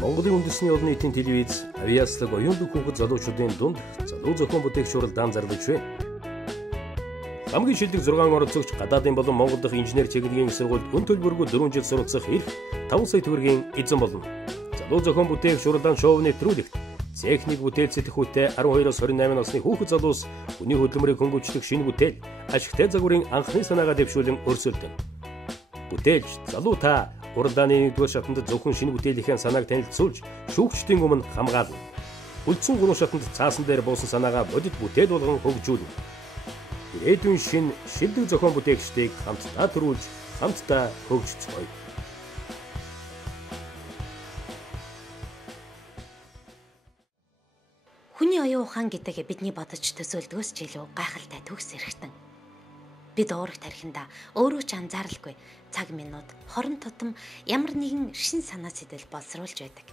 Монголын үндэсний олон нийтийн телевиз авиаслаг оюун бүх хүүхэд залуучуудын дунд залуу зохион бүтээгч уралдаан зарлаж байна. Хамгийн шилдэг 6 оролцогч гадаадын болон Монгол дахь инженер чиглэлийн их сургуульд өн төлбөргүй 4 жил суралцах эрх 5 сая төгрөгийн эзэн болно. Залуу зохион бүтээгч уралдаан шоу нэвтрүүлэгт техник бүтээл сэтгхүүтэй 12-оос 28 насны хүүхэд залуус хүний хөдөлмөрийг хөнгөвчлөх шинэ бүтээл ашигтай загварын анхны санаагаа дэвшүүлэн өрсөлдөн. Бүтээлч залуу та уралдааны 1-р шатанд зөвхөн шинэ бүтээлийнхээ санааг танилцуулж шүүгчдийн өмнө хамгаална. Үлдсэн 3 шатанд цаасан дээр буусан санаагаа бодит бүтээл болгон хөгжүүлнэ. Ирээдүйн шинэ шилдэг зохион бүтээгчдийг хамтдаа төрүүлж, хамтдаа хөгжицгоё. Хүний оюун ухаан гэдэг бидний бодож төсөөлдгөөс ч илүү гайхалтай төгс эрхтэн. Бид уурах тархинда өөрөө ч анзааралгүй цаг минут хорон тутам ямар нэгэн шин санаа сэтэл боловсруулж байдаг.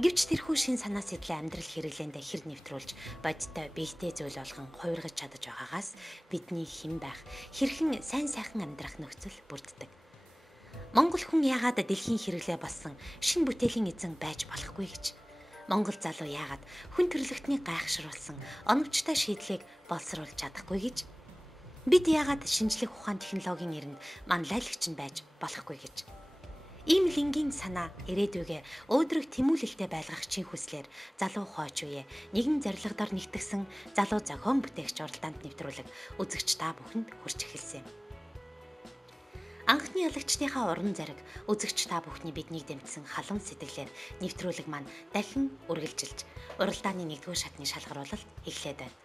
Гэвч тэрхүү шин санаа сэтлээ амьдрал хэрэглээндээ хэр нэвтрүүлж бодиттой биетэй зүйл болгон хувиргаж чадаж байгаагаас бидний хэн байх, хэрхэн сайн сайхан амьдрах нөхцөл бүрддэг. Монгол хүн яагаад дэлхийн хэрэглээ болсон шин бүтээлийн эзэн байж болохгүй гэж. Монгол залуу яагаад хүн төрлөختний гайхшруулсан оновчтой шийдлийг боловсруулж чадахгүй гэж. Бид яагаад шинжлэх ухаан технологийн эрэнд манлайлагч нь байж болохгүй гэж. Ийм лингийн санаа ирээдүйгээ өөдрөг тэмүүлэлтэд байлгах чин хүслээр залуу хойч үе нэгэн зорилгодоор нэгтгэсэн залуу зохион бүтээгч уралдаанд нэвтрүүлэг үзэгч та бүхэнд хүрч эхэлсэн юм. Анхны ялагчдынхаа уран зориг үзэгч та бүхний биднийг дэмжсэн халуун сэтгэлээр нэвтрүүлэг маань дахин үргэлжилж уралдааны 1-р шатны шалгаруулалт эхлээд байна.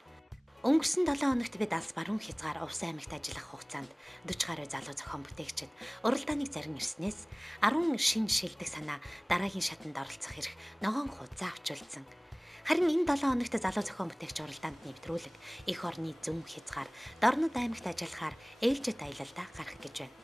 Өнгөрсөн 7 хоногт бид алс баруун хязгаар Увс аймагт ажиллах хугацаанд 40 гаруй залуу зохион бүтээгчид уралдааныг зарин ирснээс 10 шин шилдэг санаа дараагийн шатанд оролцох эрх ногоон хуудас авчулсан. Харин энэ 7 хоногт залуу зохион бүтээгч уралдаанд нэвтрүүлэг эх орны зүүн хязгаар Дорнод аймагт ажиллахаар ээлжит аялалдаа гарах гэж байна.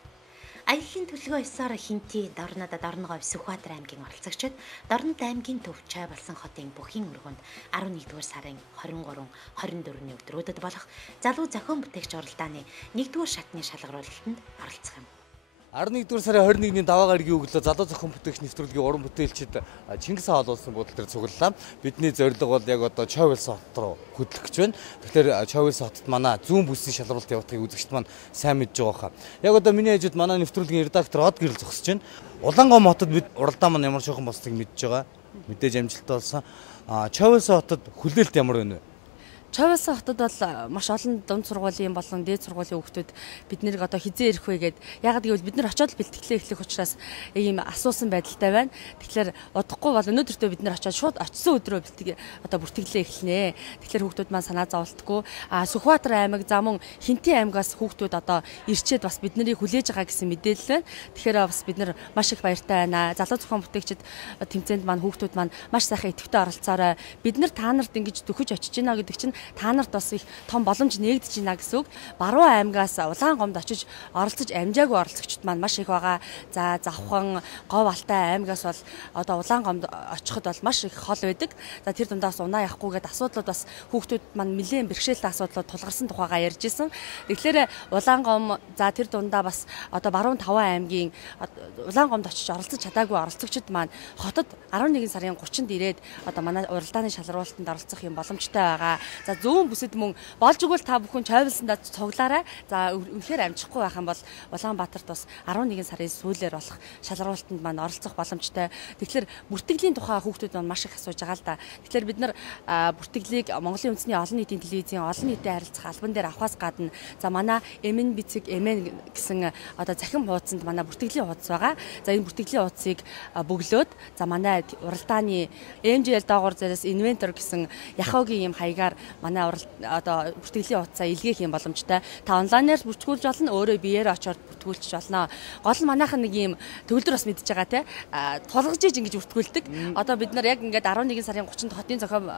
Аяллаа төлөвлөгөө 9-оор Хинти, Дорнод, Дорноговь, Сүхбаатар аймгийн оролцогчид Дорнод аймгийн төв Чой болсон хотын бүхийн өргөнд 11-р сарын 23, 24-ний өдрүүдэд болох залуу зохион бүтээгч уралдааны 1-р шатны шалгаруулалтанд оролцох юм. 11-р сарын 21-ний даваа гарагийн өглөө залуу зохион бүтээгч нэвтрүүлгийн уран бүтээлчид Чингис хаан олуулсан бодол төр цуглалаа. Бидний зорилго бол яг одоо Чой болсон хот руу хөдлөх гэж байна. Тэгэхээр Чой болсон хотод манай зүүн бүсийн шалралт явуудыг үзэгчд маань сайн мэдж байгаа хаа. Яг одоо миний хажууд манай нэвтрүүлгийн редактор Од гэрэл зогсож байна. Улаангом хотод бид уралдаан маань ямар шохон болсныг мэдж байгаа. Мэдээж амжилттай болсон. Чой болсон хотод хүлээлт ямар байна вэ? Чой болсон хотод бол маш олон дунд сургуулийн болон дээд сургуулийн хүүхдүүд бид нэрийг одоо хизээ ирэх вэ гэд ягаад гэвэл бид нар очиод бэлтгэлээ эхлэх учраас ийм асуусан байдалтай байна. Тэгэхээр удахгүй бол өнөөдөртөө бид нар очиод шууд очисон өдрөө бүртгэлээ эхэлнэ. Тэгэхээр хүүхдүүд маань санаа зовлтгүй. Сүхбаатар аймаг за мөн Хинти аймгаас хүүхдүүд одоо ирчээд бас бид нарыг хүлээж байгаа гэсэн мэдээлэл байна. Тэгэхээр бас бид нар маш их баяртай байна. Залуу зохион бүтээгчид тэмцээнд маань хүүхдүүд маань маш сайхан идэвхтэй оролцоорой. Бид нар та нарт ингэж дөхөж очиж гинэ гэдэг чинь та нарт бас их том боломж нээгдэж байна гэсэн үг. Баруун аймгаас Улаангомд очиж оролцож амжаагүй оролцогчид маань маш их байгаа. За Завхан, Говь Алтай аймгаас бол одоо Улаангомд очиход бол маш их хол байдаг. За тэр дундаас унаа явахгүйгээд асуудлууд бас хүүхдүүд маань нэлээд бэрхшээлтэй асуудлууд тулгарсан тухайгаа ярьж исэн. Тэгэхээр Улаангом за тэр дундаа бас одоо баруун Таван аймгийн Улаангомд очиж оролцож чадаагүй оролцогчид маань хотод 11 сарын 30-нд ирээд одоо манай уралдааны шалралтанд оролцох юм боломжтой байгаа. За зүүн бүсэд мөн болж игэл та бүхэн Чойволсондоо цуглаарай. За үнэхээр амжихгүй байх юм бол Улаанбаатарт бас 11 сарын сүүлээр болох шалралтанд маань оролцох боломжтой. Тэгэхээр бүртгэлийн тухай хүүхдүүд маань маш их асууж байгаа л да. Тэгэхээр бид нар бүртгэлийг Монголын үндэсний олон нийтийн телевизийн олон нийтэд харилцах албан дээр авахаас гадна за манай MN бицэг MN гэсэн одоо захин хуудсанд манай бүртгэлийн хуудас байгаа. За энэ бүртгэлийн хуудсыг бөглөөд за манай уралдааны MJL доогуур зэрэг инвентор гэсэн яхогийн юм хаягаар манай одоо бүртгэлийн хуудасаа илгээх юм боломжтой. Та онлайнаар бүртгүүлж болно, өөрөө биеэр очиод бүртгүүлчих болно. Гол нь манайхан нэг юм төгөлдөр бас мэдж байгаа те. Тулгаж иж ингэж бүртгүүлдэг. Одоо бид нар яг ингээд 11 сарын 30-нд хотын зохион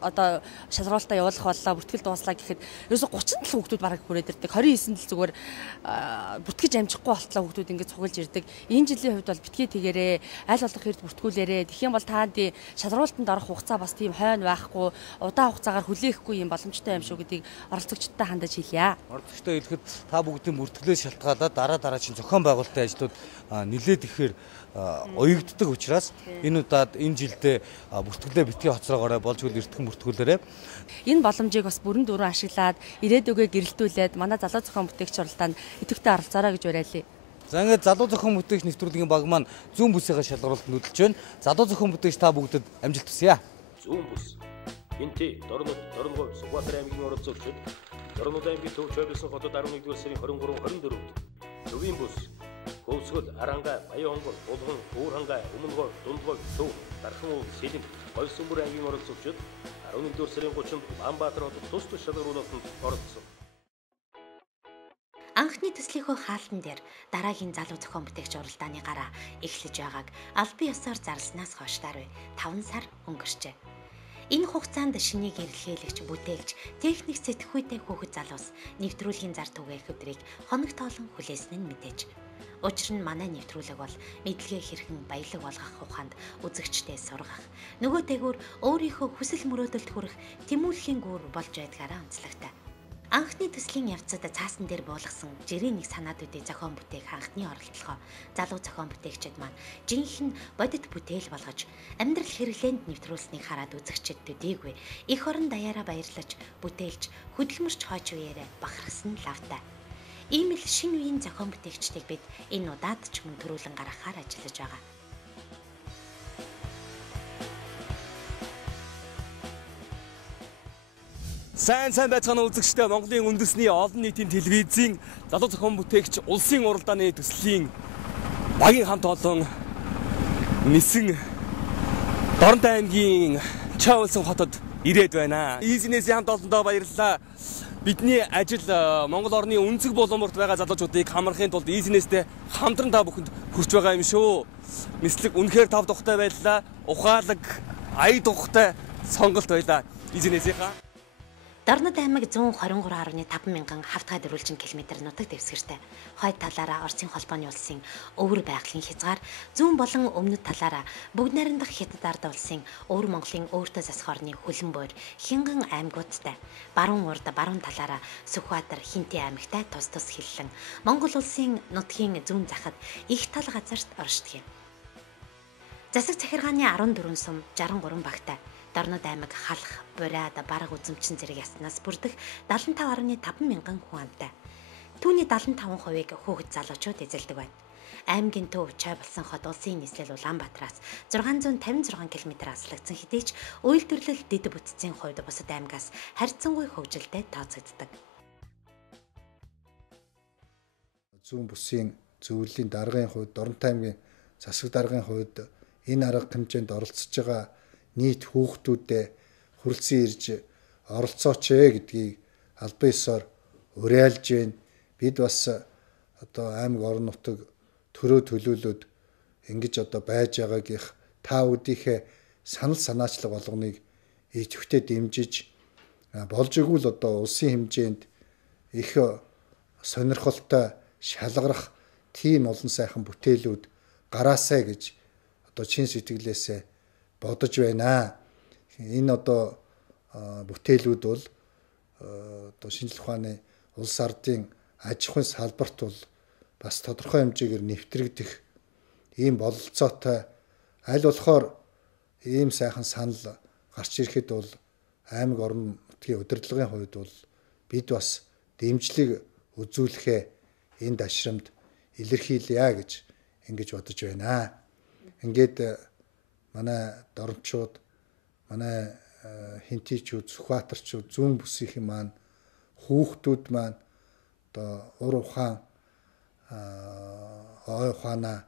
одоо шалралтаа явуулах боллоо, бүртгэл дууслаа гэхэд ерөөсө 37 хүүхдүүд бараг хүрээд ирдэг. 29-нд л зүгээр бүртгэж амжихгүй болтлоо хүүхдүүд ингэж цуглаж ирдэг. Энэ жилийн хувьд бол битгий тэгээрээ аль болох хэрд бүртгүүлээрээ. Тэгэх юм бол таанд шалралтанд орох хугацаа бас тийм хойно байхгүй, удаан хугацаагаар хүлээхгүй юм боломжтой юм шүү гэдгийг оролцогчдод хандаж хэлье. Оролцогчдод хэлэхэд та бүгдийн бүртгэлээс шалтгаалаад дараа чинь зохион байгуулалтын ажлууд нэлээд ихээр уягддаг учраас энэ удаад энэ жилдээ бүртгэлээ битгий хоцроогоорой болж үл эртхэн бүртгүүлээрээ энэ боломжийг бас бүрэн дүүрэн ашиглаад ирээдүгөө гэрэлтүүлээд манай залуу зохион бүтээгч уралдаанд идэвхтэй оролцоорой гэж уриалъя. За ингээд залуу зохион бүтээгч нэвтрүүлгийн баг маань зүүн бүсийн шалгаруулалт нүүдэлж байна. Залуу зохион бүтээгч та бүгдэд амжилт хүсье. Зүүн бүс. Хинти Дорногов Сүхбаатар аймгийн оролцогчид Дорнод аймгийн Төв Чойролсон хотод 11-р сарын 23-24-нд Төвийн бүс Хөвсгөл, Арангай, Баянгол, Булган, Өвөрхангай, Өмнөгов, Дундгой, Төв, Дархан, Сэлэн, Голсонбөр аймгийн оролцогчид 11-р сарын 30-нд Улаанбаатар хотод тус тус шалгаруулалтанд оролцсон. Анхны төслийнхөө хаалтан дээр дараагийн залуу зохион бүтээгч уралдааны гараа эхлэж байгааг албан ёсоор зарлснаас хойш 5 сар өнгөрчээ. Энэ хугацаанд шинийг эрэлхийлэгч, бүтээлч, техник сэтгхүйтэй хүүхэд залуус нэвтрүүлгийн зар түгээх өдрийг хоног тоолон хүлээсэн нь мэдээж. Учир нь манай нэвтрүүлэг бол мэдлэгээ хэрхэн баялаг болгох ухаанд үзэгчдээ сургах, нөгөөтэйгүр өөрийнхөө хүсэл мөрөөдөлд хүрэх тэмүүллийн гүр болж байдгаараа онцлогтой. Анхны төслийн явцад цаасан дээр буулгасан жирийн нэг санаадуудыг зохион бүтээх анхны оролдлогоо залуу зохион бүтээгчид маань жинхэнэ бодит бүтээл болгож амьдрал хэрэглээнд нэвтрүүлснийг хараад үзэгчид төдийгүй их орон даяараа баярлаж бүтээлч хөдөлмөрч хойч үеэрээ бахархсан лавтай. Ийм л шинэ үеийн зохион бүтээгчдийг бид энэ удаад ч мөн төрүүлэн гаргахаар ажиллаж байгаа. Сайн байцгаана үзэгчдээ Монголын үндэсний олон нийтийн телевизийн залуу зохион бүтээгч улсын уралдааны төслийн багийн хамт олон нисэн Дорнод аймгийн Чойролсон хотод ирээд байна. Бизнесийн хамт олондоо баярлалаа. Бидний ажил Монгол орны өнцөг булуурт байгаа залуучуудыг хамрахын тулд бизнестэй хамтран та бүхэнд хүрч байгаа юм шүү. Нислэг үнэхээр тав тухтай байлаа. Ухаалаг, ая тухтай сонголт байлаа. Бизнесийнхаа Дорнод аймаг 123.5 мянган хавтгай дөрвөлжин км нутаг дэвсгэртэй. Хойд талаараа Оросын холбооны улсын өвөр байгалийн хязгаар, зүүн болон өмнөд талаараа бүгд найрамдах Хятад ард улсын өвөр Монголын өөртөө засах орны хөлн буур Хинган аймагуудтай. Баруун урд баруун талаараа Сүхбаатар, Хинти аймагтай тус тус хиллэн Монгол улсын нутгийн зүүн захад их тал газарт оршдог юм. Засаг захиргааны 14 сум 63 багтай. Дорнод аймаг халах, бурайд, бараг үзэмчин зэрэг яснаас бүрдэх 75.5 мянган хүн амтай. Түүний 75%-ийг хүүхэд залуучууд эзэлдэг байна. Аймгийн төв Чойролсон хот улсын нийслэл Улаанбаатараас 656 км аслагдсан хэдий ч үйлдвэрлэл дэд бүтцийн хувьд бусад аймгаас харьцангуй хөгжилтэй тооцогддог. Зүүн бүсийн зөвлөлийн даргын хувьд Дорнод аймгийн засаг даргын хувьд энэ арга хэмжээнд оролцож байгаа нийт хүүхдүүдэд хүрэлцэн ирж оролцооч гэдгийг албан ёсоор уриалж байна. Бид бас одоо аймаг орон нутаг төрөө төлөөлөд ингэж одоо байж байгаагийнх та бүдийнхээ санал санаачлаг болгоныг идэвхтэй дэмжиж болж игэл одоо улсын хэмжээнд их сонирхолтой шалгарах тийм олон сайхан бүтээлүүд гараасай гэж одоо чин сэтгэлээсээ бодож байна. Энэ одоо бүтээлүүд бол одоо шинжлэх ухааны улс ардын аж ахуйн салбарт бол бас тодорхой хэмжээгээр нэвтрэгдэх ийм бололцоотой аль болохоор ийм сайхан санал гарч ирэхэд бол аймаг орон нутгийн удирдлагын хувьд бол бид бас дэмжлэг үзүүлэхээ энэ дашрамд илэрхийлье гэж ингэж бодож байна. Ингээд манай дорнчууд, манай хинтичүүд, Сүхбаатарчууд, зүүн бүсийн маань хүүхдүүд маань одоо ур ухаан, ой ухаанаа,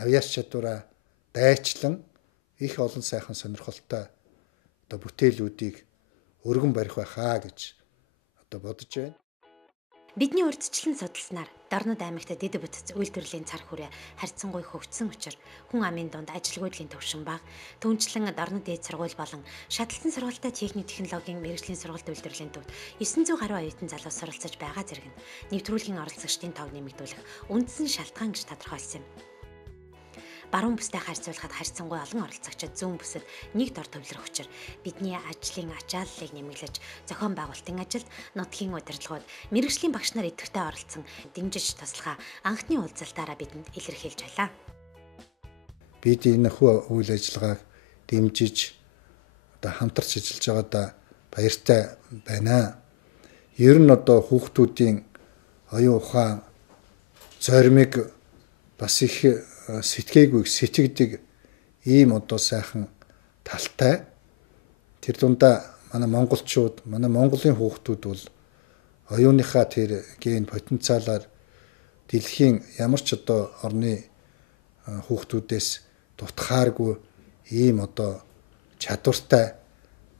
авьяас чадвараа дайчлан их олон сайхан сонирхолтой одоо бүтээлүүдийг өргөн барих байхаа гэж одоо бодож байна. Бидний урьдчилан судалснаар Дорнод аймагт дэд бүтц үйлдвэрлэлийн цар хүрээ харьцангуй хөгжсөн учраас хүн амын дунд ажилгүйдлийн төвшин бага, түүнчлэн Дорнод дээд сургууль болон шатлалтан сургуультай техник технологийн мэргэжлийн сургуульд үйлдвэрлэлийн төвд 900 гаруй оюутан залуус суралцаж байгаа зэрэг нь нэвтрүүлгийн оролцогчдын тоог нэмэгдүүлэх үндсэн шалтгаан гэж тодорхойлсон юм. Баруун бүстэй харьцуулахад харьцангуй олон оролцогчид зүүн бүсэд нэг дор төвлөрөх учир бидний ажлын ачааллыг нэмэглэж зохион байгуулалтын ажилд нутгийн удирдлагууд мэргэжлийн багш нар идэвхтэй оролцсон дэмжиж туслахаа анхны уулзалтаараа бидэнд илэрхийлж байлаа. бид энэ хүү үйл ажиллагааг дэмжиж одоо хамтарч ажиллаж байгаадаа баяртай байна. Ер нь одоо хүүхдүүдийн оюун ухаан зоримыг бас их сэтгэгдэг ийм одоо сайхан талтай. Тэр дундаа манай монголчууд, манай Монголын хүүхдүүд бол оюуныхаа тэр ген потенциалаар дэлхийн ямар ч одоо орны хүүхдүүдээс дутхааргүй ийм одоо чадвартай,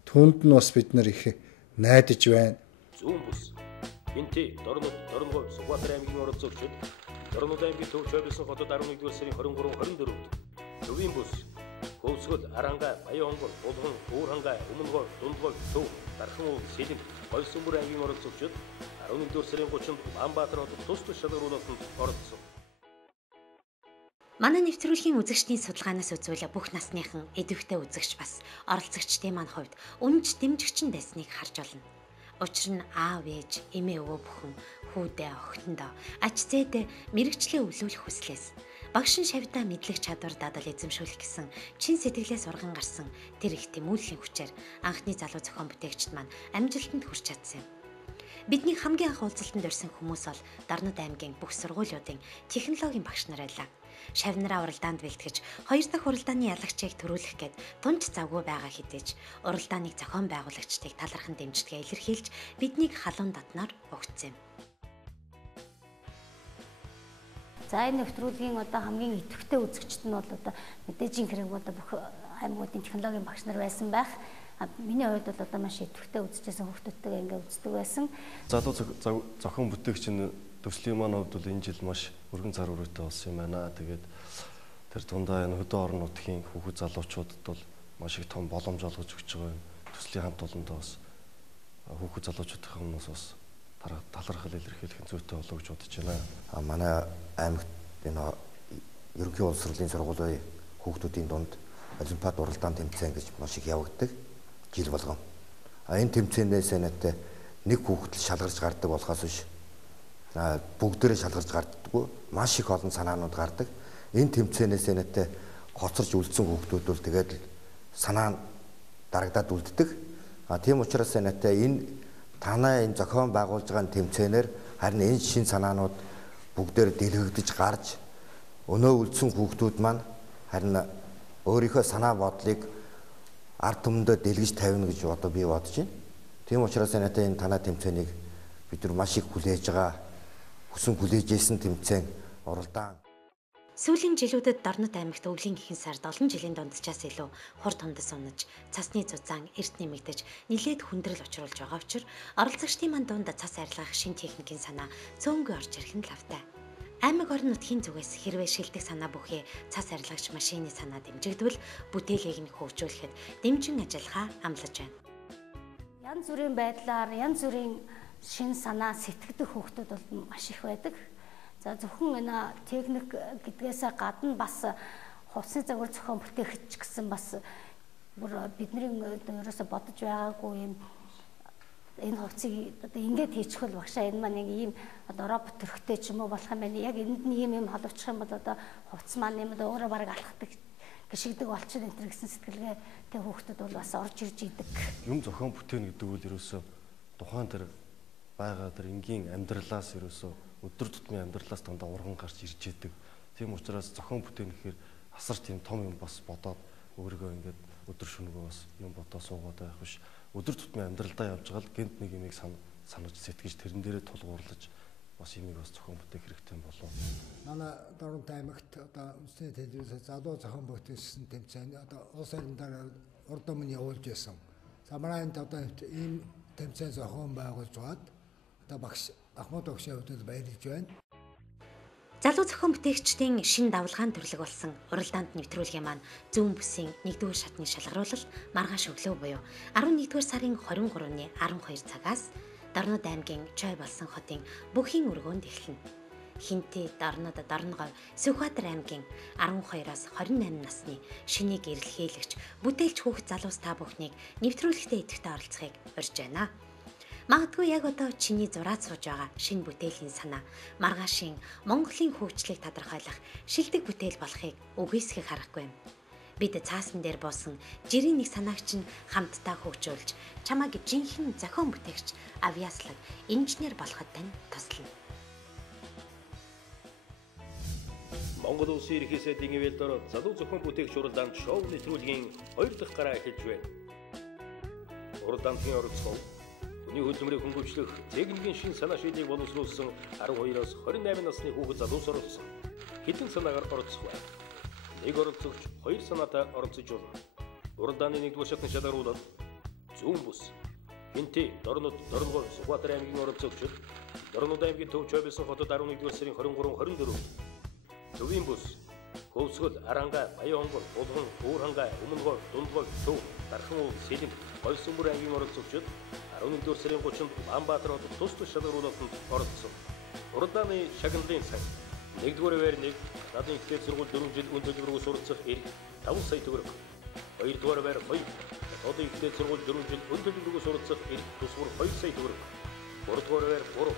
түүнд нь бас бид нар их найдаж байна. Зүүн бүс Хинти Дорногов Сүхбаатар аймгийн оролцогчид Дорногов аймгийн Төв Чойролсон хотод 11-р сарын 23-24-нд Төвийн бүс Хөвсгөл, Арангай, Баянгол, Булган, Өвөрхангай, Өмнөгов, Дундгов, Төв, Дархан, Сэлэн, Голсөнбөр аймгийн оролцогчид 11-р сарын 30-нд Улаанбаатар хотод тус шалгаруулалтанд оролцсон. Манай нэвтрүүлгийн үзэгчдийн судалгаанаас үзвэл бүх насныхан идэвхтэй үзэгч бас оролцогчдын маань хувьд үнж дэмжигчин байсныг харж байна. Учир нь аав ээж, эмээ өвөө бүхэн хүүдээ охиндоо ач зээдээ мэрэгчлээ өвлүүлэх хүслээс багшин шавьдаа мэдлэг чадвар дадал эзэмшүүлэх гэсэн чин сэтгэлээс урган гарсан тэр их тэмүүллийн хүчээр анхны залуу зохион бүтээгчид маань амжилтанд хүрч чадсан юм. Бидний хамгийн анх уулзалтанд ирсэн хүмүүс бол Дорнод аймгийн бүх сургуулиудын технологийн багш нар байлаа. Шавнараа уралдаанд бэлтгэж 2 дахь уралдааны ялагчийг төрүүлэх гээд тунч завгүй байгаа хэдиж уралдааныг зохион байгуулагчдыг талархан дэмждэгэ илэрхийлж биднийг халуун дотноор өгцөн. За энэ нэвтрүүлгийн одоо хамгийн идэвхтэй үзэгчд нь бол одоо мэдээж хэрэг одоо бүх аймагуудын технологийн багш нар байсан байх. Миний хувьд бол одоо маш идэвхтэй үзэжсэн хүүхдүүдтэйгээ ингээд үздэг байсан. Залуу зохион бүтээгчийн төслийн маань хувьд бол энэ жил маш өргөн цар хүрээтэй болсон юм байна. Тэгээд тэр тундаа энэ хөдөө орон нутгийн хүүхэд залуучуудад бол маш их том боломж олгож өгч байгаа юм. Төслийн хамт олондоо бас хүүхэд залуучуудын өмнөөс бас талархал илэрхийлэх зүйтэй болоо гэж бодож байна. Манай аймагт энэ ерөнхий улс хурлын сургуулийн хүүхдүүдийн дунд олимпиад уралдаан тэмцээн гэж маш их явагддаг жил болгон. Энэ тэмцээнээс нэт нэг хүүхэд шалгарч гардаг болохоос биш бүгдээрээ шалгарч гардаггүй маш их олон санаанууд гардаг. Энэ тэмцээнээс нэт хоцорч үлдсэн хүүхдүүд бол тэгээд санаа дарагдаад үлддэг. Тийм учраас нэт энэ танай энэ зохион байгуулж байгаа тэмцээнээр харин энэ шин санаанууд бүгдээр дэлгэгдэж гарч өнөө үлдсэн хүүхдүүд маань харин өөрийнхөө санаа бодлыг ард түмэндээ дэлгэж тавина гэж одоо би бодож байна. Тийм учраас нэт энэ танай тэмцээнийг бид нар маш их хүлээж байгаа. Хүсэн хүлээж ийсэн тэмцээн уралдаан. Сүүлийн жилүүдэд Дорнод аймагт өвлийн гэхэн сард олон жилийн дундчаас илүү хурд тундас унаж, цасны зузаан эрт нэмэгдэж, нилээд хүндрэл учруулж байгаа учраас оролцогчдын манд дунд цас арилгах шин техникийн санаа цөөнгүй орж ирэх нь лавтай. Аймаг орон нутгийн зүгээс хэрвээ шилдэг санаа бүхий цас арилгагч машины санаа дэмжигдвэл бүтээлийг нь хөгжүүлэхэд дэмжин ажиллахаа амлаж байна. Янз бүрийн байдлаар янз бүрийн шин санаа сэтгэдэг хүүхдүүд бол маш их байдаг. За зөвхөн энэ техник гэдгээсээ гадна бас хувцсны загвар зохион бүтээгч гэсэн бас бүр бидний ерөөсө бодож байгаагүй юм. Энэ хувцсыг одоо ингээд хийчих бол багшаа энэ маань яг ийм одоо робот төрхтэй ч юм уу болох юм байна. Яг энд нь ийм холбочих юм бол одоо хувцс маань юм өөрөө бараг алхахдаг гიშгдэг болчихно энэ гэсэн сэтгэлгээтэй хүүхдүүд бол бас орж ирж идэг. Юм зохион бүтээн гэдэг үл ерөөсө тухайн тэр байгаа тэр энгийн амьдралаас ерөөсө өдөр тутмын амьдралаас дандаа урган гарч ирж идэг. Тийм учраас зохион бүтээн гэхээр асар тийм том юм бас бодоод өөрийгөө ингээд өдөр шөнөгөө бас юм бодоо суугаад байх биш. Өдөр тутмын амьдралдаа явж байгаа л гэнт нэг юмыг санаж сэтгэж тэрэн дээрээ тулгуурлаж бас юмыг бас зохион бүтээх хэрэгтэй болов. Манай Дорнод аймагт одоо үндэсний телевизээр залуу зохион бүтээгчсэн тэмцээн одоо улс орноор урд өмнө явуулж байсан. Манай энд одоо ийм тэмцээн зохион байгуулж байгаад одоо багш Ахмад багшийн хувьд баярлж байна. Залуу зохион бүтээгчдийн шин давлгаан төрлөг болсон уралдаанд нэвтрүүлгийн маань зүүн бүсийн 1-р шатны шалгаруулалт маргааш өглөө буюу 11-р сарын 23-ны 12 цагаас Дорнод аймгийн Чой болсон хотын бүхийн өргөөнд эхэлнэ. Хинти, Дорнод, Дорногов, Сүхбаатар аймгийн 12-аас 28 насны шинийг эрэлхийлэгч бүтээлч хүүхэд залуус та бүхнийг нэвтрүүлэгтээ идэвхтэй оролцохыг урьж байна. Магадгүй яг одоо чиний зураад сууж байгаа шинэ бүтээлийн санаа маргаашийн Монголын хөгжлийг тодорхойлох шилдэг бүтээл болохыг үгүйсгэх аргагүй юм. Бид цаасан дээр буусан жирийн нэг санааг чинь хамтдаа хөгжүүлж чамайг жинхэнэ зохион бүтээгч, авьяаслаг, инженер болоход тань туслана. Монгол Улсын ерхий сайдын ивэлдор залуу зохион бүтээгч уралдаанд шоу нэвтрүүлгийн 2 дахь гараа эхэлж байна. Уралдаантын оролцоо хүний хөдөлмөрийг хөнгөвчлөх техникийн шин санаа шийдийг боловсруулсан 12-оос 28 насны хүүхэд залуус оролцсон. Хэдэн санаагаар оролцох вэ? Нэг оролцогч 2 санаатай оролцож болно. Уралдааны 1-р шатны шалгаруулалт зүүн бүс, Хинтээ, Дорнод, Дорногов, Сүхбаатар аймгийн оролцогчид Дорнод аймгийн Төв Чойбисон хотод 11-р сарын 23-24, Төвийн бүс, Хөвсгөл, Арангай, Баянгол, Булган, Буурхангай, Өмнөгов, Дундгов, Төв, Дархан, Сэлэн, Хойсонбөр аймгийн оролцогчид 11-р сарын 30-нд Улаанбаатар хотод тус шалгаруулалтанд оролцсон. Уралдааны шагналын цаг 1-р байрныг гадны ихтэй сургууль 4 жил үн төлбөрөөр суралцах эрх 5 сая төгрөг. 2-р байр 2. Гадны ихтэй сургууль 4 жил үн төлбөрөөр суралцах эрх тусвар 2 сая төгрөг. 3-р байр 3.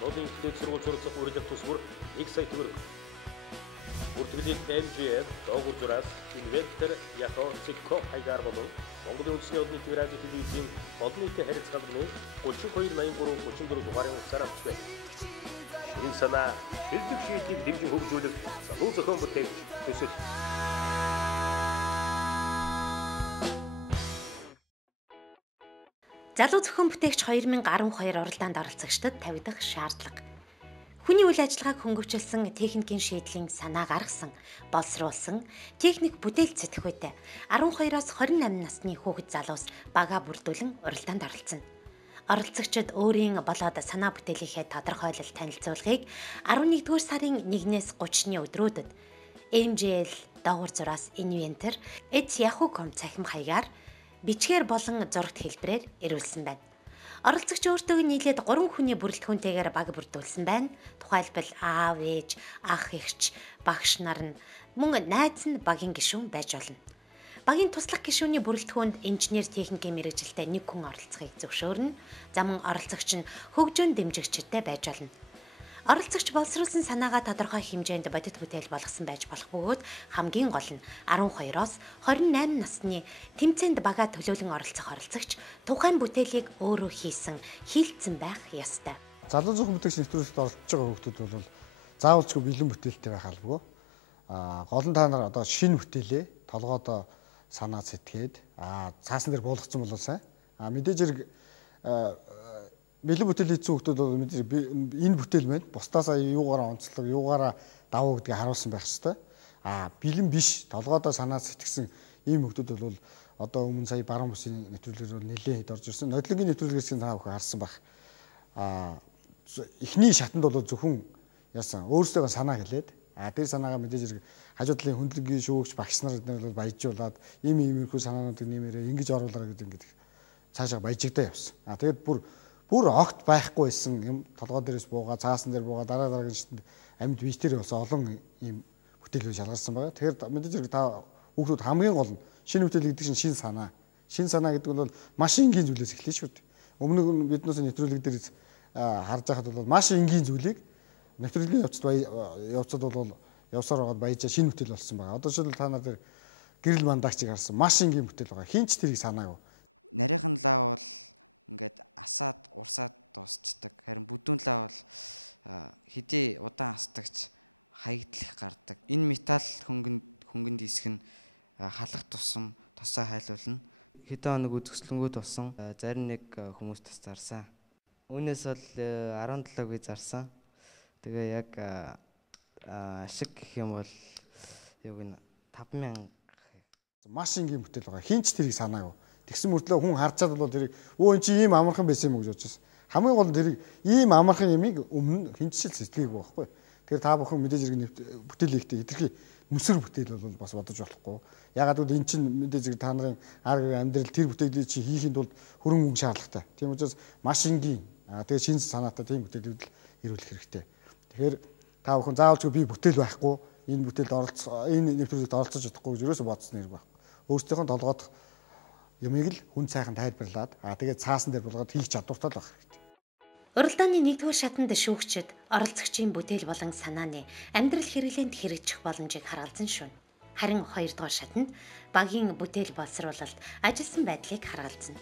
Гадны ихтэй сургууль суралцах үргэлж тусвар 1 сая төгрөг. Бүртгэлийн MGL доогуур зураас инвентор Яхо Цикко хайгаар болон Монголын үндэсний odны радио телевизийн олон нийтийн харилцааны 3283 34 дугаарын утсаар авч байна. Энэ санаа шилдэг шийдийг дэмжин хөгжүүлэх залуу зохион бүтээгч төсөл. Залуу зохион бүтээгч 2012 уралдаанд оролцогчдод тавигдах шаардлага. Хүний үйл ажиллагааг хөнгөвчлсөн техникийн шийдлийн санаа гаргасан, боловсруулсан техник бүтээл сэтгхүйтэй 12-оос 28 насны хүүхэд залуус бага бүрдүүлэн уралдаанд оролцсон. Оролцогчид өөрийн болоод санаа бүтээлийнхээ тодорхойлол танилцуулгыг 11-р сарын 1-ээс 30-ны өдрүүдэд MGL доогуур зураас инвентор @yahoo.com цахим хаягаар бичгээр болон зурагт хэлбэрээр ирүүлсэн байна. Оролцогч өөртөө нийлээд 3 хүний бүрэлдэхүүнтэйгээр баг бүрдүүлсэн байна. Тухайлбал аав, ээж, ах, эгч, багш нар нь мөн найз нь багийн гишүүн байж болно. Багийн туслах гишүүний бүрэлдэхүүнд инженер техникийн мэргэжилтэй 1 хүн оролцохыг зөвшөөрнө. За мөн оролцогч нь хөгжөөн дэмжигчтэй байж болно. Оролцогч боловсруулсан санаагаа тодорхой хэмжээнд бодит бүтээл болгосон байж болох бөгөөд хамгийн гол нь 12-оос 28 насны тэмцээнд багаа төлөөлөн оролцох оролцогч тухайн бүтээлийг өөрөө хийсэн хилцэн байх ёстой. Залуу зохион бүтээгч нэвтрүүлэгт оролцож байгаа хүмүүс бол заавалчгүй бэлэн бүтээлтэй байх албагүй. Гол нь та нар одоо шинэ бүтээлээ толгойдоо санаа сэтгээд цаасан дээр буулгацсан бол сайн. Мэдээж хэрэг бэлэн бүтээл хийсэн хүмүүс бол мэдээж энэ бүтээл маань бусдаасаа юугаараа онцлог, юугаараа давуу гэдгийг харуулсан байх ёстой. Бэлэн биш, толгойдоо санаа сэтгсэн ийм хүмүүс бол одоо өмнө сая баруун бүсийн нэвтрүүлгээр бол нэлээд хэд орж ирсэн. Нодлонгийн нэвтрүүлгээс та бүхэн харсан байх. Эхний шатанд бол зөвхөн яасан өөрсдөө санаа хэлээд тэр санаагаа мэдээж хэрэг хажуу талын хөндлөнгийн шүүгч багш нар бол баяжуулаад иймэрхүү санаануудыг нэмээрээ ингэж оруулаарай гэдэг ингээд цаашаа баяжигдаа явсан. Тэгээд бүр огт байхгүй байсан юм толгой дээрээс буугаа, цаасан дээр буугаа, дараагийн шатанд амьд бичтэр болсон олон ийм бүтээлүүд шалгарсан байгаа. Тэгэхээр мэдээж хэрэг та хүүхдүүд хамгийн гол нь шинэ бүтээл гэдэг чинь шинэ санаа. Шинэ санаа гэдэг нь бол маш энгийн зүйлээс эхэлнэ шүү дээ. Өмнө нь биднээс нэвтрүүлэг дээр харж байхад бол маш энгийн зүйлийг нэвтрүүлгийн явцад бол явсаар байгаад баяжаа шинэ бүтээл болсон байгаа. Одоо жишээл та нар дээр гэрэл мандагчийг харсан маш энгийн бүтээл байгаа. Хин ч тэрийг санаагүй. Хэдэн хоног үзэсгэлэнгүүд болсон. Зарим нэг хүмүүс бас зарсан. Үүнээс бол 17-г зарсан. Тэгээ яг ашиг гэх юм бол яг энэ 5000 маш энгийн бүтээл байгаа. Хин ч тэрийг санаагүй. Тэгсэн мөртлөө хүн харцаад бол тэрийг өө эн чи ийм амархан байсан юм уу гэж бодчихсон. Хамгийн гол нь тэрийг ийм амархан юмыг өмнө хин ч сэтгэгээгүй байхгүй. Тэгэхээр та бүхэн мэдээж хэрэг бүтээл хийхдээ хэтэрхий нүсэр бүтээл бол бас бодож болохгүй. Ягаад гэвэл эн чинь мэдээж хэрэг та нарын амьдрал тэр бүтээлийг чи хийхэд бол хөрөнгө мөнгө шаардлагатай. Тийм учраас маш энгийн тэгээ шинэ санаатай тийм бүтээлүүд л ирүүлэх хэрэгтэй. Тэгэхээр та бүхэн заавалчгүй би бүтээл байхгүй энэ бүтээлд энэ нэвтрүүлэгт оролцож чадахгүй гэж ерөөсө бодсон хэрэг байхгүй. Өөрсдийнхөө толгойд юмыг л хүн сайхан тайлбарлаад тэгээд цаасан дээр болгоод хийх чадвартай л байх хэрэгтэй. Уралдааны 1-р шатанд шүүгчид оролцогчийн бүтээл болон санааны амьдрал хэрэглээнд хэрэгжих боломжийг харгалзан шүн. Харин 2-р шатанд багийн бүтээл боловсруулалт ажилласан байдлыг харгалзана.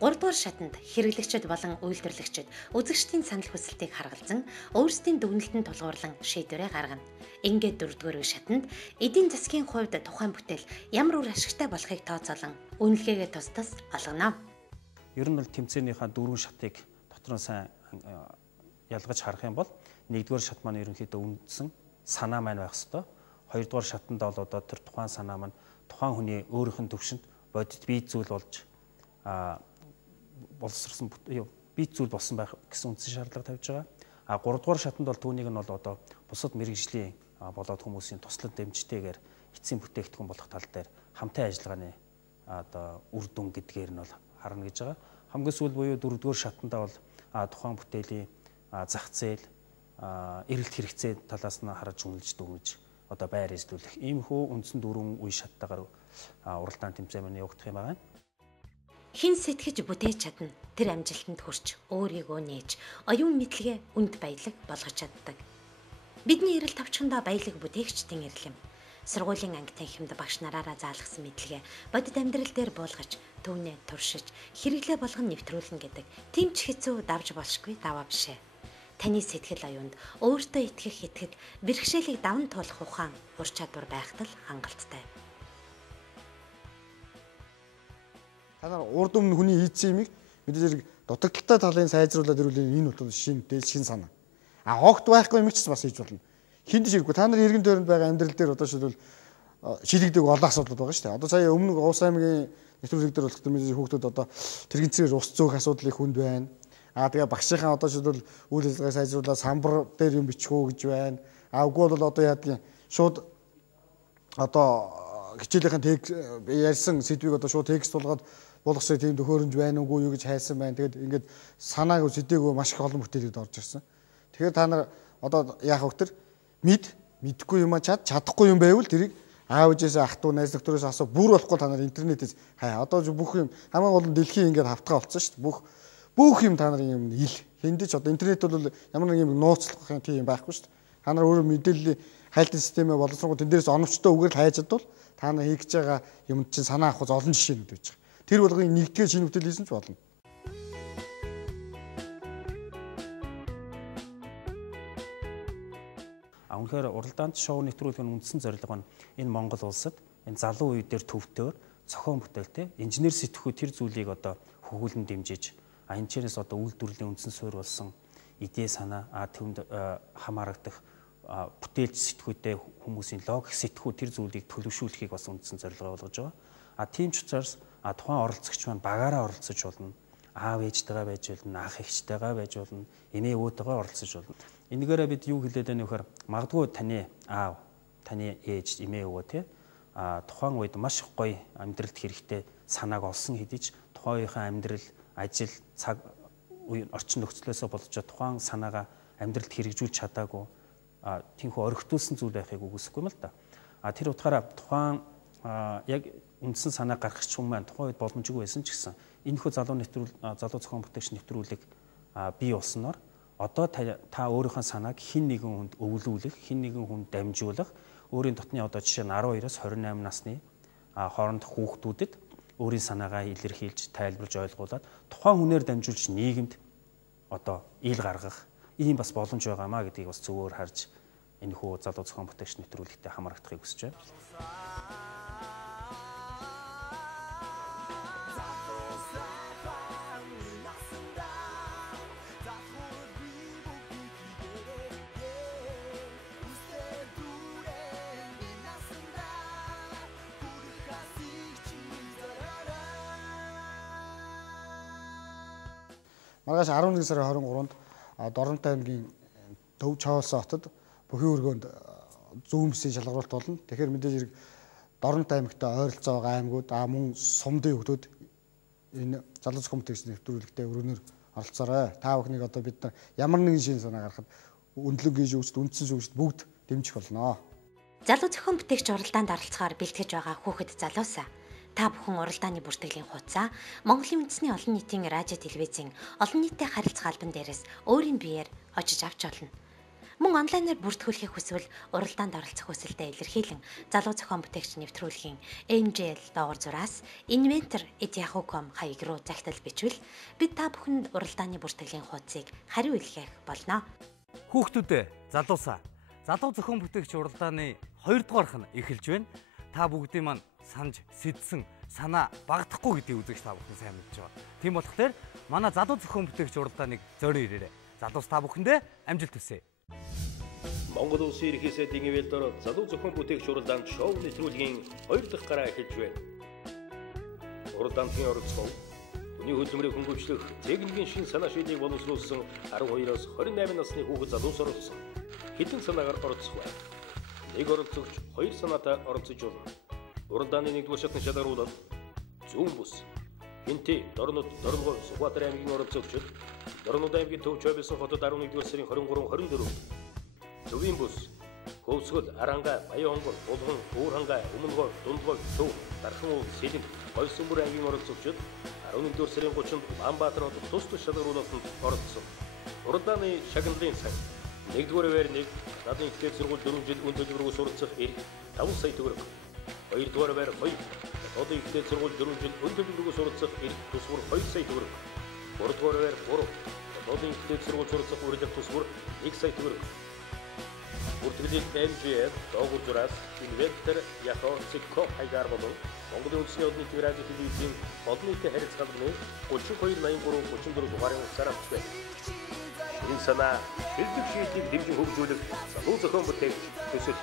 3-р шатанд хэрэглэгчид болон үйлдвэрлэгчид үзэгчдийн санал хүсэлтийг харгалзан өөрсдийн дүгнэлтөнд тулгуурлан шийдвэрээ гаргана. Ингээд 4-р шатанд эдийн засгийн хувьд тухайн бүтээл ямар үр ашигтай болохыг тооцоолон үнэлгээгээ тус тус олгоно. Ер нь бол тэмцээнийхээ 4 шатыг дотор нь сайн ялгаж харах юм бол 1-р шат маань ерөнхийдөө үндсэн санаа маань байх ёстой. 2-р шатанд бол одоо тэр тухайн санаа маань тухайн хүний өөрийнх нь төвшөнд бодит бие зүйл болж боловсрсон бие зүйл болсон байх гэсэн үндсэн шаардлага тавьж байгаа. 3-р шатанд бол түүнийг нь бол одоо бусад мэрэгжлийн болоод хүмүүсийн туслан дэмжтэйгээр эцсийн бүтээгдэхүүн болох тал дээр хамтын ажиллагааны одоо үр дүн гэдгээр нь бол харна гэж байгаа. Хамгийн сүүл буюу 4-р шатандаа бол тухайн бүтээлийн зах зээл, эрэлт хэрэгцээ талаас нь харж үнэлж дүгнэж одоо байр эзлүүлэх иймэрхүү үндсэн 4 үе шаттайгаар уралдаан тэмцээн маань явагдах юм байна. Хин сэтгэж бүтээж чадна тэр амжилтанд хүрч өөрийгөө нээж оюун мэдлэгээ үнд баялаг болгож чаддаг. Бидний эрэл тавчхандаа баялаг бүтээгчдийн эрлэм. Сургуулийн анги танхимд багш нараараа заалгасан мэдлэгээ бодит амьдрал дээр буулгаж түүнээ туршиж хэрэглээ болгон нэвтрүүлнэ гэдэг тийм ч хэцүү давж болшгүй даваа бишээ. Таны сэтгэл оюунд өөртөө итгэх итгэд бэрхшээлийг даван туулах ухаан ур чадвар байхад л хангалттай. Танаар урд өмнө хүний хийцсэн юмыг мэдээж хэрэг дутагдaltaй талын сайжруулаад ирүүл энэ бол шин санаа. Огт байхгүй юм ч бас хийж болно. Хинд ширэггүй та нар иргэн тойронд байгаа амьдрал дээр одоо шилбэл шилэгдэг олон асуудал байгаа шүү дээ. Одоо сая өмнө Увс аймгийн нэвтрүүлэг дээр болох мэдээж хүүхдүүд одоо тэрэгцээр ус зөөх асуудлыг хүнд байна. Тэгээ багшийнхаа одоо шилбэл үйл ажиллагаа сайжруулаад самбар дээр юм бичих үү гэж байна. Үгүй бол одоо яадгийн шууд одоо хичээлийнхэн ярьсан сэдвийг одоо шууд текст болгоод болгосон тийм төхөөрөмж байна уугүй юу гэж хайсан байна. Тэгээд ингээд санааг сэдвээгөө маш их олон бүтээлүүд орж ирсэн. Тэгэхээр та нар одоо яах вэ тэр мэдхгүй юм чадахгүй юм байвал тэрийг аав ээжээсээ ах トゥ найз нөхдөөрөөс асуу бүр болохгүй та нар интернетээс одоо бүх юм хамгийн гол нь дэлхийн ингээд хавтгаа болцсон шүү дээ. Бүх юм та нарын юм ил хэндэж одоо интернет бол ямар нэг юм нууцлах тийм байхгүй шүү дээ. Та нар өөрөө мэдээллийн хайлтын системээ боловсруулах тэн дээрээс оновчтой үгээр хайж чадвал та нар хийж байгаа юм чинь санаа авах олон жишээнүүд байж байгаа. Тэр болгоны нэгдгээр шинэ бүтээл хийсэн ч болно. Үнэхээр уралдаанд шоу нэвтрүүлгийн үндсэн зорилго нь энэ Монгол улсад энэ залуу үе дээр төвтөөр зохион бүтээлтэй инженер сэтгхүү тэр зүйлийг одоо хөгүүлэн дэмжиж энэ чирээс одоо үйлдвэрлэлийн үндсэн суурь болсон идея санаа түүнд хамаарагдах бүтээлч сэтгхүүтэй хүмүүсийн логик сэтгхүү тэр зүйлийг төлөвшүүлэхийг бас үндсэн зорилго болгож байгаа. Тийм ч учраас тухайн оролцогч маань багаараа оролцож болно. Аав ээжтэйгээ байж болно, ах эгчтэйгээ байж болно, эмээ өвөөтэйгээ оролцож болно. Энэгээрээ бид юу хэлээд байна вэ гэхээр магадгүй таны аав, таны ээж, эмээ өвөө тий тухайн үед маш их гоё амьдралд хэрэгтэй санааг олсон хэдий ч тухайн үеийн амьдрал, ажил, цаг орчин нөхцлөөсөө болж тухайн санаагаа амьдралд хэрэгжүүлж чадаагүй тиймхүү орхитуулсан зүйл байхыг үгүйсэхгүй юм л да. Тэр утгаараа тухайн яг үндсэн санаа гаргах ч юм маань тухайн үед боломжгүй байсан ч гэсэн энэхүү залуу зохион бүтээгч нэвтрүүлэг бий болсноор одоо та өөрийнхөө санааг хэн нэгэн хүнд өвлүүлэх, хэн нэгэн хүнд дамжуулах, өөрийн дотны одоо жишээ нь 12-оос 28 насны хооронд хүүхдүүдэд өөрийн санаагаа илэрхийлж, тайлбарж ойлгуулад тухайн хүнээр дамжуулж нийгэмд одоо ил гаргах ийм бас боломж байгаамаа гэдгийг бас зөвөр харж энэхүү залуу зохион бүтээгч нэвтрүүлэгтээ хамрагдахыг хүсэж байна. Маргааш 11 сарын 23-нд Доронтой аймгийн Төв Чоолсон хотод бүхий өргөөнд зүүн бүсийн шалгаруулалт болно. Тэгэхээр мэдээж хэрэг Доронтой аймагтай ойролцоо байгаа аймагуд мөн сумдын хүмүүс энэ залуу зохион бүтээгч нэвтрүүлэгтээ өрөөнөр оролцоорой. Та бүхнийг одоо бид нар ямар нэгэн шин санаа гаргахад өндлөгийн шүүгчд, үндсэн шүүгчд бүгд дэмжих болно. Залуу зохион бүтээгч уралдаанд оролцохоор бэлтгэж байгаа хүүхэд залуусаа Та бүхэн уралдааны бүртгэлийн хуудасаа Монголын үндэсний олон нийтийн радио телевизийн олон нийтэд харилцах албан дээрээс өөрийн биеэр очиж авч болно. Мөн онлайнаар бүртгүүлэхийг хүсвэл уралдаанд оролцох хүсэлтэд илэрхийлэн залуу зохион бүтээгч нэвтрүүлгийн MJL доогуур зураас inventor@yahoo.com хаяг руу загтал бичвэл бид та бүхэнд уралдааны бүртгэлийн хуудсыг хариу илгээх болно. Хүүхдүүдээ, залуусаа, залуу зохион бүтээгч уралдааны 2 дугаарх нь эхэлж байна. Та бүгдийн маань санаж сэдсэн санаа багдахгүй гэдгийг үзэгч та бүхэн сайн мэдж байгаа. Тийм болохоор манай залуу зохион бүтээгч уралдааныг зорион ирээрэй. Залуус та бүхэндээ амжилт хүсье. Монгол Улсын ерхий сайдын ивэлдор залуу зохион бүтээгч уралдаанд шоу нэвтрүүлгийн 2 дахь гараа эхэлж байна. Уралдаанд оролцох хүний хөдөлмөрийг хөнгөвчлөх техникийн шин санаа шийдийг боловсруулсан 12-оос 28 насны хүүхэд залуус оролцсон. Хэдэн санаагаар оролцох вэ? Нэг оролцогч 2 санаатай оролцож болно. Уралдааны 1-р шатны шалгаруулалт зүүн бүс, Хинтээ, Дорнод, Дорногов, Сүхбаатар аймгийн оролцогчид Дорнод аймгийн Төв Чойбсон хотод 11-р сарын 23-24 Төвийн бүс, Хөвсгөл, Арангай, Баянгол, Булган, Уурхангай, Өмнөгов, Дундгов, Төв, Дархан, Сэлэн, Гойсонбөр аймгийн оролцогчид 11-р сарын 30-нд Улаанбаатар хотод тус шалгаруулалтанд оролцсон. Уралдааны шагналын цаг 1-р байр 1 гадны ихтэй сургууль 4 жил үн төлбөрөөр суралцах 5 сая төгрөг. 2-р байр 2 гадны ихтэй сургууль 4 жил үн төлбөрөөр суралцах тусвар 2 сая төгрөг. 3-р байр 3 гадны ихтэй сургууль суралцах үргэлж тусвар 1 сая төгрөг. Бүртгэлийн MJL доогуур зураас inventor@yahoo.com хаягаар болон Монголын үндэсний олон нийтийн радио телевизийн олон нийтийн харилцаа салбарны 3283 34 дугаарын утсаар авч байна. Энэ санаа шилдэг шийдийг дэмжин хөгжүүлэх залуу зохион бүтээгч төсөл.